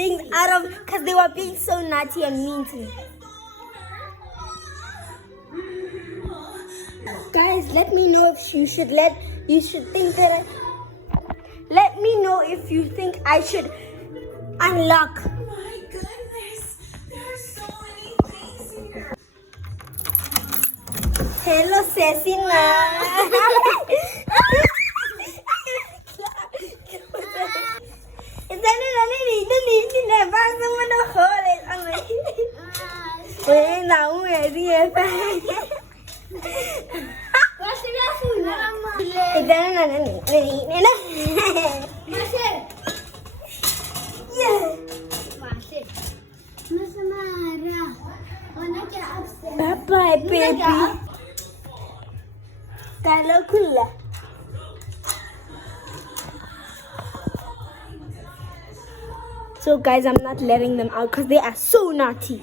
things out of because they were being so naughty and mean to me. Guys, let me know if you should think that let me know if you think I should unlock. My goodness, there are so many things here. Hello, Cecina. Bye-bye, baby. Talo kula. So guys, I'm not letting them out because they are so naughty.